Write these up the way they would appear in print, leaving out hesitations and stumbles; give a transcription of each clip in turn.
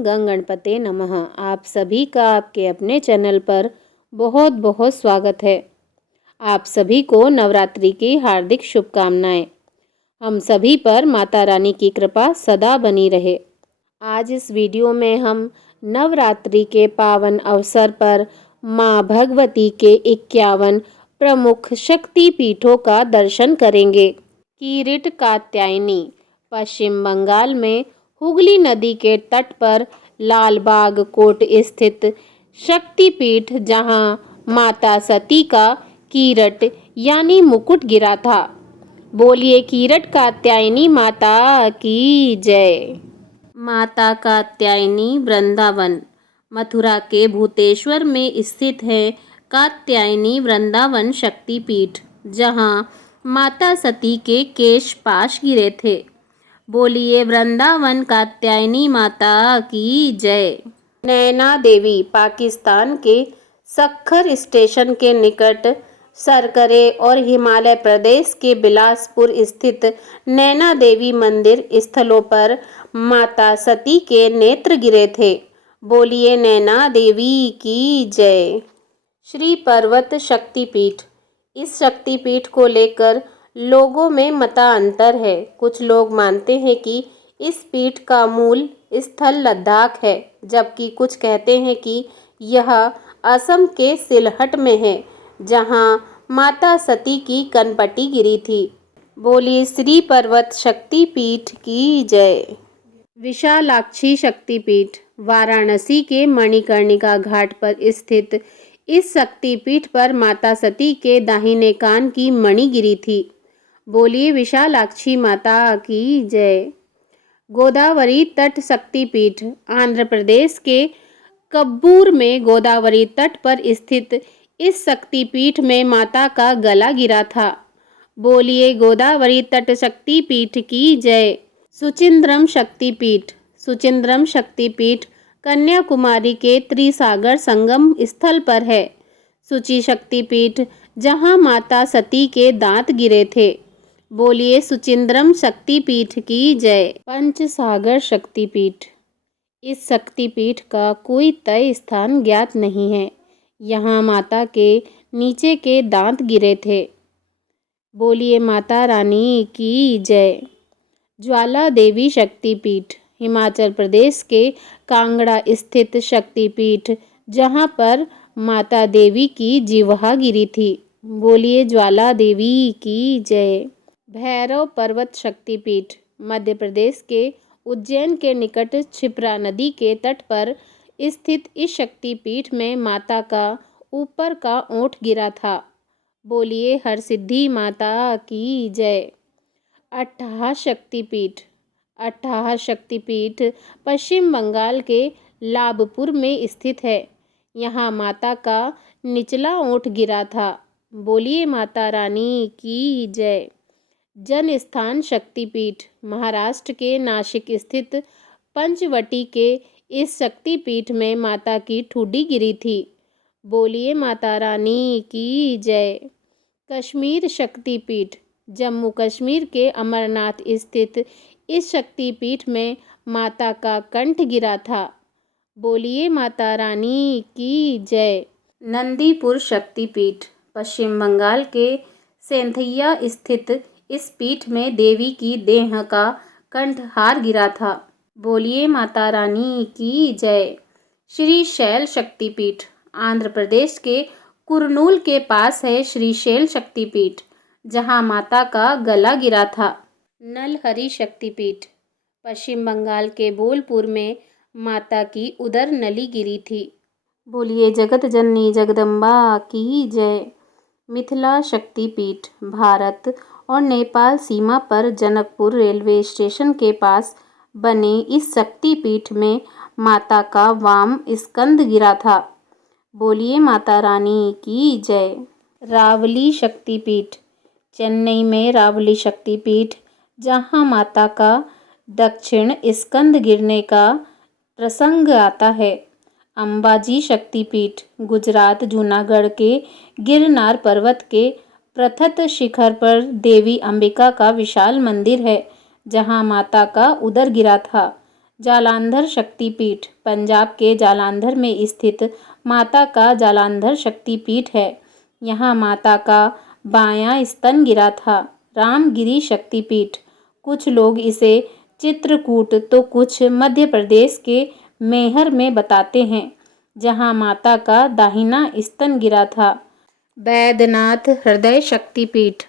गंग गणपते नमः। आप सभी का आपके अपने चैनल पर बहुत बहुत स्वागत है। आप सभी को नवरात्रि की हार्दिक शुभकामनाएं। हम सभी पर माता रानी की कृपा सदा बनी रहे। आज इस वीडियो में हम नवरात्रि के पावन अवसर पर माँ भगवती के 51 प्रमुख शक्ति पीठों का दर्शन करेंगे। किरीट कात्यायनी पश्चिम बंगाल में हुगली नदी के तट पर लालबाग कोट स्थित शक्तिपीठ, जहां माता सती का कीरट यानी मुकुट गिरा था। बोलिए कीरट कात्यायनी माता की जय। माता कात्यायनी वृंदावन मथुरा के भूतेश्वर में स्थित है। कात्यायनी वृंदावन शक्तिपीठ, जहां माता सती के केश पाश गिरे थे। बोलिए वृंदावन कात्यायनी माता की जय। नैना देवी पाकिस्तान के सक्खर स्टेशन के निकट सरकरे और हिमाचल प्रदेश के बिलासपुर स्थित नैना देवी मंदिर स्थलों पर माता सती के नेत्र गिरे थे। बोलिए नैना देवी की जय। श्री पर्वत शक्तिपीठ। इस शक्तिपीठ को लेकर लोगों में मतांतर है। कुछ लोग मानते हैं कि इस पीठ का मूल स्थल लद्दाख है, जबकि कुछ कहते हैं कि यह असम के सिलहट में है, जहां माता सती की कनपटी गिरी थी। बोलिए श्री पर्वत शक्तिपीठ की जय। विशालाक्षी शक्तिपीठ वाराणसी के मणिकर्णिका घाट पर स्थित इस शक्तिपीठ पर माता सती के दाहिने कान की मणि गिरी थी। बोलिए विशालाक्षी माता की जय। गोदावरी तट शक्तिपीठ आंध्र प्रदेश के कब्बूर में गोदावरी तट पर स्थित इस शक्तिपीठ में माता का गला गिरा था। बोलिए गोदावरी तट शक्तिपीठ की जय। सुचिंद्रम शक्तिपीठ। सुचिंद्रम शक्तिपीठ कन्याकुमारी के त्रिसागर संगम स्थल पर है। सुचि शक्तिपीठ, जहां माता सती के दांत गिरे थे। बोलिए सुचिंद्रम शक्तिपीठ की जय। पंचसागर शक्तिपीठ। इस शक्तिपीठ का कोई तय स्थान ज्ञात नहीं है। यहाँ माता के नीचे के दांत गिरे थे। बोलिए माता रानी की जय। ज्वाला देवी शक्तिपीठ हिमाचल प्रदेश के कांगड़ा स्थित शक्तिपीठ, जहाँ पर माता देवी की जिह्वा गिरी थी। बोलिए ज्वाला देवी की जय। भैरव पर्वत शक्तिपीठ मध्य प्रदेश के उज्जैन के निकट क्षिप्रा नदी के तट पर स्थित इस शक्तिपीठ में माता का ऊपर का ओंठ गिरा था। बोलिए हरसिद्धि माता की जय। अट्ठाह शक्तिपीठ। अट्ठाह शक्तिपीठ पश्चिम बंगाल के लाभपुर में स्थित है। यहाँ माता का निचला ओंठ गिरा था। बोलिए माता रानी की जय। जन स्थान शक्तिपीठ महाराष्ट्र के नासिक स्थित पंचवटी के इस शक्तिपीठ में माता की ठुड्डी गिरी थी। बोलिए माता रानी की जय। कश्मीर शक्तिपीठ जम्मू कश्मीर के अमरनाथ स्थित इस शक्तिपीठ में माता का कंठ गिरा था। बोलिए माता रानी की जय। नंदीपुर शक्तिपीठ पश्चिम बंगाल के सेंथैया स्थित इस पीठ में देवी की देह का कंठहार गिरा था। बोलिए माता रानी की जय। श्रीशैल शक्तिपीठ आंध्र प्रदेश के कुरनूल के पास है श्रीशैल शक्तिपीठ, जहां माता का गला गिरा था। नलहरी शक्तिपीठ पश्चिम बंगाल के बोलपुर में माता की उदर नली गिरी थी। बोलिए जगत जननी जगदम्बा की जय। मिथिला शक्तिपीठ भारत और नेपाल सीमा पर जनकपुर रेलवे स्टेशन के पास बने इस शक्तिपीठ में माता का वाम स्कंद गिरा था। बोलिए माता रानी की जय। रावली शक्तिपीठ चेन्नई में रावली शक्तिपीठ, जहां माता का दक्षिण स्कंद गिरने का प्रसंग आता है। अंबाजी शक्तिपीठ गुजरात जूनागढ़ के गिरनार पर्वत के प्रथत शिखर पर देवी अंबिका का विशाल मंदिर है, जहां माता का उदर गिरा था। जालंधर शक्तिपीठ पंजाब के जालंधर में स्थित माता का जालंधर शक्तिपीठ है। यहाँ माता का बायां स्तन गिरा था। रामगिरी शक्तिपीठ, कुछ लोग इसे चित्रकूट तो कुछ मध्य प्रदेश के मैहर में बताते हैं, जहाँ माता का दाहिना स्तन गिरा था। बैद्यनाथ हृदय शक्तिपीठ,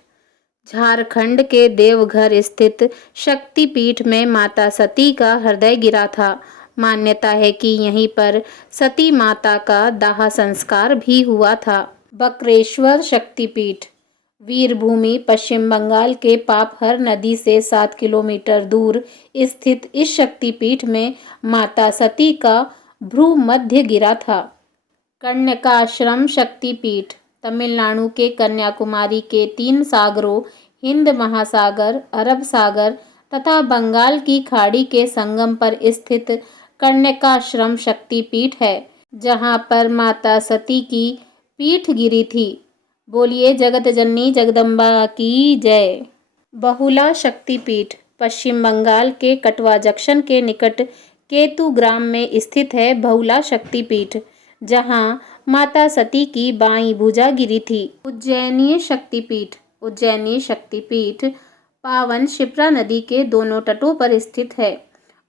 झारखंड के देवघर स्थित शक्तिपीठ में माता सती का हृदय गिरा था। मान्यता है कि यहीं पर सती माता का दाह संस्कार भी हुआ था। बक्रेश्वर शक्तिपीठ, वीरभूमि पश्चिम बंगाल के पापहर नदी से 7 किलोमीटर दूर स्थित इस शक्तिपीठ में माता सती का भ्रूमध्य गिरा था। कन्यकाश्रम शक्तिपीठ, तमिलनाडु के कन्याकुमारी के 3 सागरों हिंद महासागर, अरब सागर तथा बंगाल की खाड़ी के संगम पर स्थित कन्यकाश्रम शक्तिपीठ है, जहाँ पर माता सती की पीठ गिरी थी। बोलिए जगत जननी जगदम्बा की जय। बहुला शक्तिपीठ, पश्चिम बंगाल के कटवा जंक्शन के निकट केतु ग्राम में स्थित है बहुला शक्तिपीठ, जहाँ माता सती की बाईं भुजा गिरी थी। उज्जैनी शक्तिपीठ, उज्जैनी शक्तिपीठ पावन शिप्रा नदी के दोनों तटों पर स्थित है।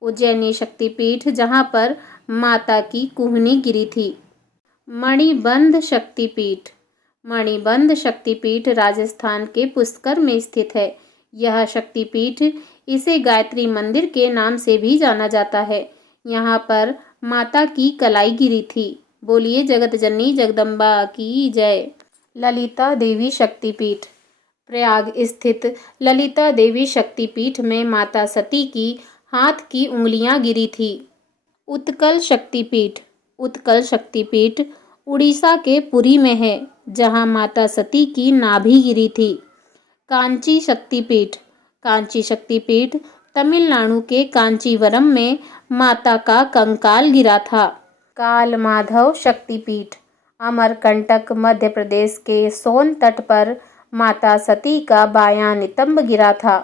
उज्जैनी शक्तिपीठ जहाँ पर माता की कुहनी गिरी थी। मणिबंध शक्तिपीठ, मणिबंध शक्तिपीठ राजस्थान के पुष्कर में स्थित है। यह शक्तिपीठ इसे गायत्री मंदिर के नाम से भी जाना जाता है। यहाँ पर माता की कलाई गिरी थी। बोलिए जगत जननी जगदम्बा की जय। ललिता देवी शक्तिपीठ, प्रयाग स्थित ललिता देवी शक्तिपीठ में माता सती की हाथ की उंगलियां गिरी थी। उत्कल शक्तिपीठ, उत्कल शक्तिपीठ उड़ीसा के पुरी में है, जहां माता सती की नाभि गिरी थी। कांची शक्तिपीठ, कांची शक्तिपीठ तमिलनाडु के कांचीवरम में माता का कंकाल गिरा था। कालमाधव शक्तिपीठ, अमरकंटक मध्य प्रदेश के सोन तट पर माता सती का बायां नितंब गिरा था।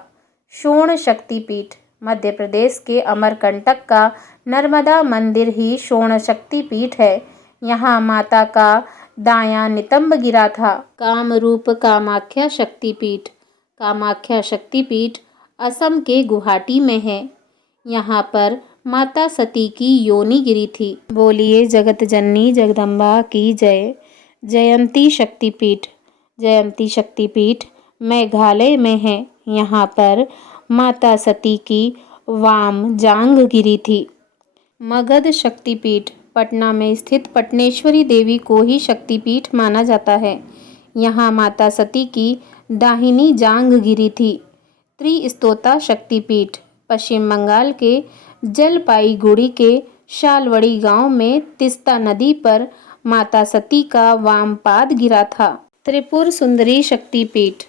शोण शक्तिपीठ, मध्य प्रदेश के अमरकंटक का नर्मदा मंदिर ही शोण शक्तिपीठ है। यहाँ माता का दायां नितंब गिरा था। कामरूप कामाख्या शक्तिपीठ, कामाख्या शक्तिपीठ असम के गुवाहाटी में है। यहाँ पर माता सती की योनि गिरी थी। बोलिए जगत जननी जगदम्बा की जय। जयंती शक्तिपीठ, जयंती शक्तिपीठ मेघालय में है। यहाँ पर माता सती की वाम जांघ गिरी थी। मगध शक्तिपीठ, पटना में स्थित पटनेश्वरी देवी को ही शक्तिपीठ माना जाता है। यहाँ माता सती की दाहिनी जांघ गिरी थी। त्रिस्तोता शक्तिपीठ, पश्चिम बंगाल के जलपाईगुड़ी के शालवड़ी गांव में तिस्ता नदी पर माता सती का वाम पाद गिरा था। त्रिपुर सुंदरी शक्तिपीठ,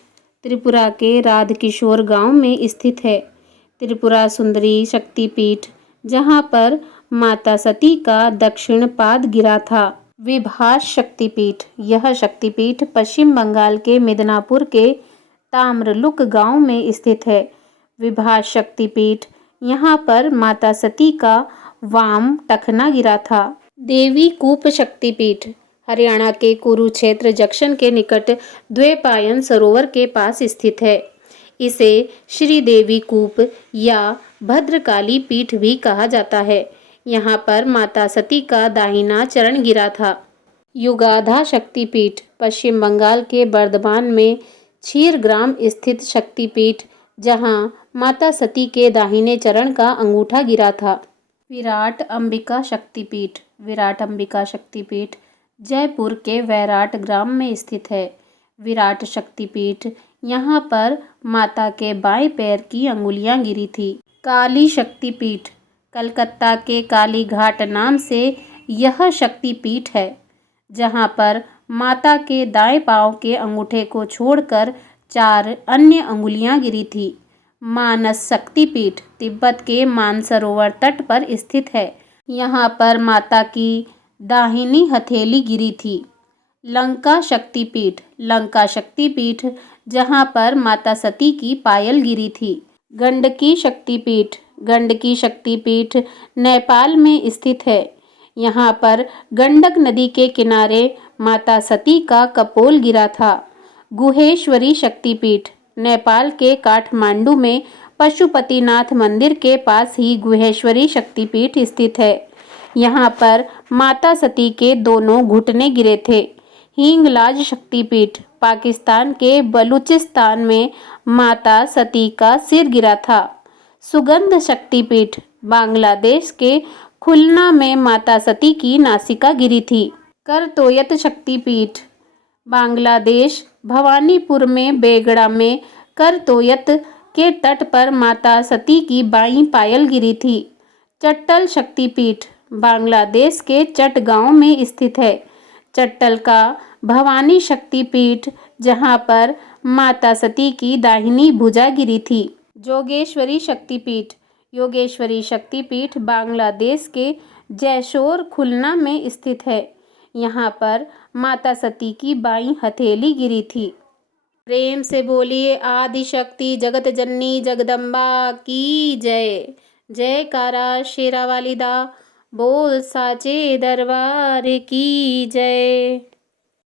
त्रिपुरा के राधकिशोर गांव में स्थित है। त्रिपुरा सुंदरी शक्तिपीठ, जहां पर माता सती का दक्षिण पाद गिरा था। विभास शक्तिपीठ, यह शक्तिपीठ पश्चिम बंगाल के मिदनापुर के ताम्रलुक गांव में स्थित है। विभास शक्तिपीठ, यहाँ पर माता सती का वाम टखना गिरा था। देवी कूप शक्तिपीठ, हरियाणा के कुरुक्षेत्र जंक्शन के निकट द्वैपायन सरोवर के पास स्थित है। इसे श्रीदेवी कूप या भद्रकाली पीठ भी कहा जाता है। यहाँ पर माता सती का दाहिना चरण गिरा था। युगाधा शक्तिपीठ, पश्चिम बंगाल के बर्धमान में क्षीरग्राम स्थित शक्तिपीठ, जहाँ माता सती के दाहिने चरण का अंगूठा गिरा था। विराट अंबिका शक्तिपीठ, विराट अंबिका शक्तिपीठ जयपुर के वैराट ग्राम में स्थित है। विराट शक्तिपीठ, यहाँ पर माता के बाएं पैर की अंगुलियां गिरी थी। काली शक्तिपीठ, कलकत्ता के काली घाट नाम से यह शक्तिपीठ है, जहाँ पर माता के दाएं पांव के अंगूठे को छोड़कर 4 अन्य अंगुलियां गिरी थी। मानस शक्तिपीठ, तिब्बत के मानसरोवर तट पर स्थित है। यहाँ पर माता की दाहिनी हथेली गिरी थी। लंका शक्तिपीठ, लंका शक्तिपीठ जहाँ पर माता सती की पायल गिरी थी। गंडकी शक्तिपीठ, गंडकी शक्तिपीठ नेपाल में स्थित है। यहाँ पर गंडक नदी के किनारे माता सती का कपोल गिरा था। गुहेश्वरी शक्तिपीठ नेपाल के काठमांडू में पशुपतिनाथ मंदिर के पास ही गुहेश्वरी शक्तिपीठ स्थित है। यहाँ पर माता सती के दोनों घुटने गिरे थे। हिंगलाज शक्तिपीठ पाकिस्तान के बलूचिस्तान में माता सती का सिर गिरा था। सुगंध शक्तिपीठ बांग्लादेश के खुलना में माता सती की नासिका गिरी थी। करतोयत शक्तिपीठ बांग्लादेश भवानीपुर में बेगड़ा में करतोयत के तट पर माता सती की बाईं पायल गिरी थी। चट्टल शक्तिपीठ बांग्लादेश के चटगांव में स्थित है। चट्टल का भवानी शक्तिपीठ जहां पर माता सती की दाहिनी भुजा गिरी थी। जोगेश्वरी शक्तिपीठ योगेश्वरी शक्तिपीठ बांग्लादेश के जैशोर खुलना में स्थित है। यहाँ पर माता सती की बाईं हथेली गिरी थी। प्रेम से बोलिए आदि शक्ति जगत जननी जगदम्बा की जय। जयकारा शेरा वाली दा बोल साचे दरबार की जय।